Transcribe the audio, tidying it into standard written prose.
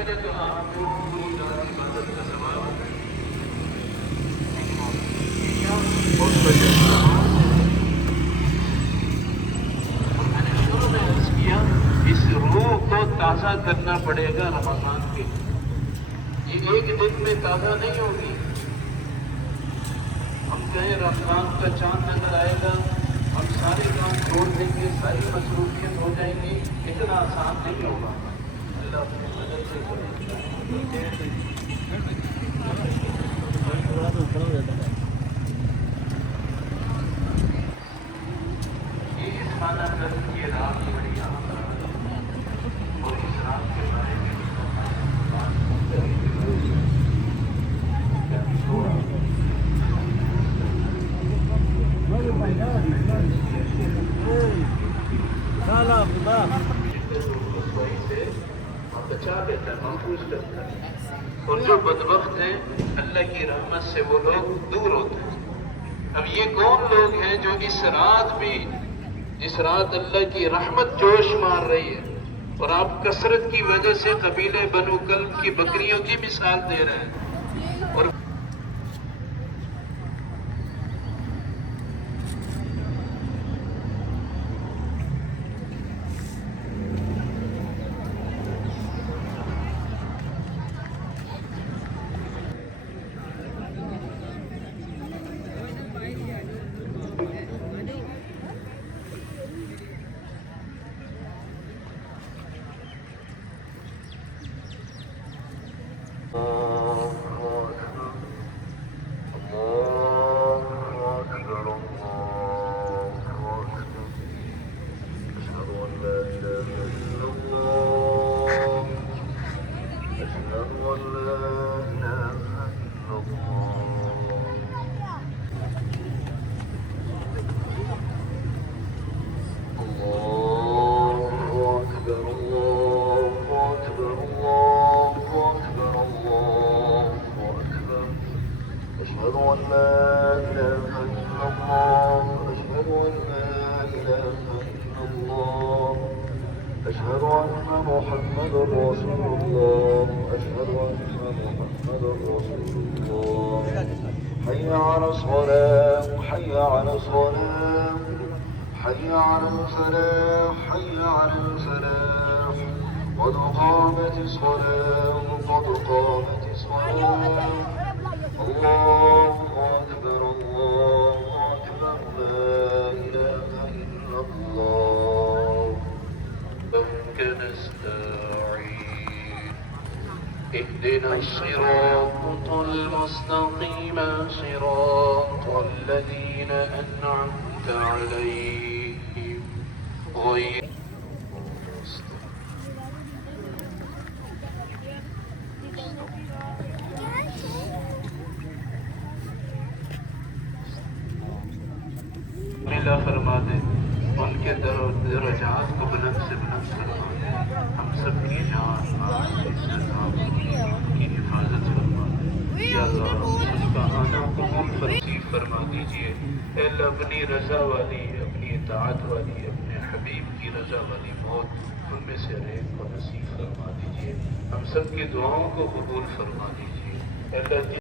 करे तो आपको पूरी रात इबादत का सवाब है। और मैंने शुरू में अर्ज किया, इस रूह को ताज़ा करना पड़ेगा रमज़ान के लिए। ये एक दिन में ताज़ा नहीं होगी। हम कहें रमज़ान का चांद नजर आएगा, हम सारे काम छोड़ देंगे, सारी मसरूफियत हो जाएंगी, इतना आसान नहीं होगा। अल्लाह अपनी मदद से ये इस माना कर ये रात बड़ी और इस रात के बारे में बचा देता है, महफूज करता है। और जो बदबख्त हैं अल्लाह की रहमत से वो लोग दूर होते हैं। अब ये कौन लोग हैं जो इस रात अल्लाह की रहमत जोश मार रही है और आप कसरत की वजह से कबीले बनु कल्ब की बकरियों की मिसाल दे रहे हैं। और أشهد أن محمد رسول الله أشهد أن محمد رسول الله حي على الصلاة حي على الصلاة حي على الفلاح حي على الفلاح قد قامت الصلاة قد قامت الصلاة الله أكبر الله أكبر لا إله إلا الله نستعين اهدنا الصراط المستقيم صراط الذين أنعمت عليهم غير मिला फरमा दे, उनके दरजात को बुलंद से बुलंद फरमा दे, हम सबकी जान की हिफाजत फरमा दे। या अल्लाह उसका आना कबूल नसीब फरमा दीजिए। अल्लाह अपनी रज़ा वाली, अपनी इताअत वाली, अपने हबीब की रज़ा वाली मौत उनमें से एक को नसीब फरमा दीजिए। हम सब की दुआओं को कबूल फरमा दीजिए। अल्लाह